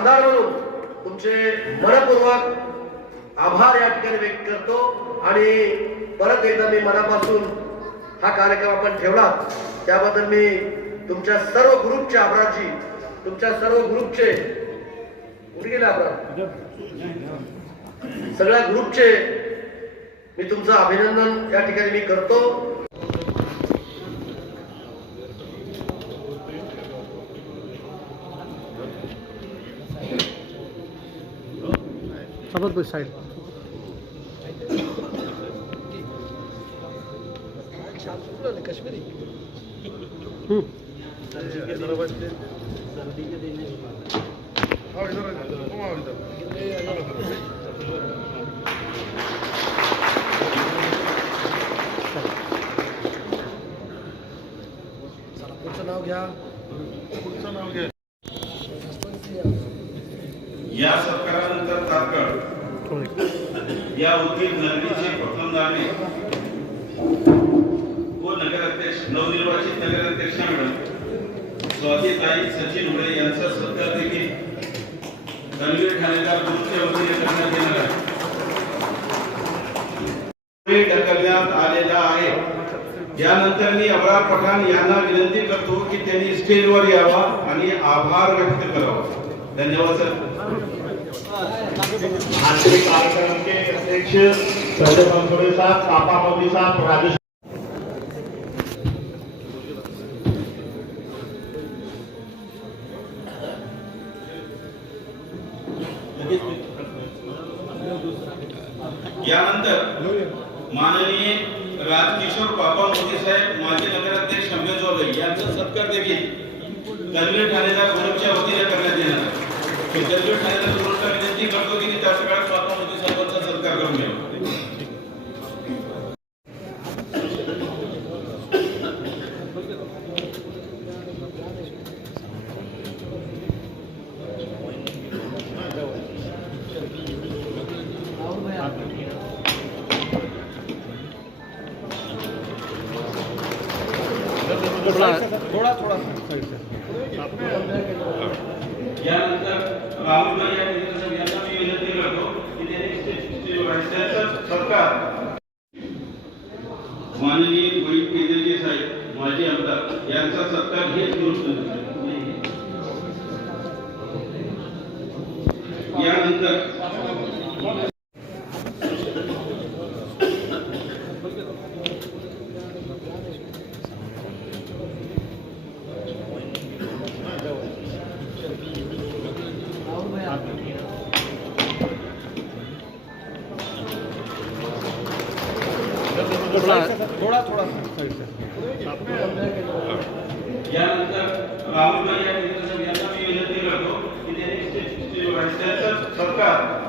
आमदार म्हणून तुमचे मनपूर्वक आभार या ठिकाणी व्यक्त करतो आणि परत एकदा मी मनापासून हा कार्यक्रम आपण ठेवला त्याबद्दल मी तुमच्या सर्व ग्रुपचे आभाराची तुमच्या सर्व ग्रुपचे कुठे गेले आभार सगळ्या ग्रुपचे मी तुमचं अभिनंदन या ठिकाणी मी करतो। सबत साइड कश्मीरी नाव घ्या या सत्कारानंतर तात्काळ या उद्योग नगरीचे प्रथम नागरिक व नगराध्यक्ष नवनिर्वाचित नगराध्यक्ष मॅडम स्वातीताई सचिन हुळे यांचा सत्कार देखील रणवीर ठाणेदार ग्रुपच्या वतीने करण्यात येणार आहे। ढकलण्यात आलेला आहे। यानंतर मी अबरार पठाण यांना विनंती करतो की त्यांनी स्टेजवर यावा आणि आभार व्यक्त करावा। धन्यवाद सर। आज के कार्यक्रम के अध्यक्ष संजय पंखोड़े साहब, पापा मोदी साहब, राजेश यानंतर माननीय राजकिशोर पापा मोदी साहेब माजी नगराध्यक्ष अंबेजोगाई यांचा सत्कार देखील रणवीर ठाणेदार ग्रुपच्या वतीने करण्यात येणार आहे। रणवीर ठाणेदार ग्रुपला विनंती करतो की त्या सगळ्या पापा मोदी साहेबांचा सत्कार करून घ्यावा। थोड़ा यानंतर राहुलभाई या निदर्शन यांना मी विनंती करतो की त्यांनी स्टेजवर सत्कार माननीय वैद केंद्रजी साहेब माजी आमदार यांचा सत्कार हेच यानंतर यानंतर राहुलभाई या निदर्शन यांना मी विनंती करतो की त्यांनी स्टेजवर सत्कार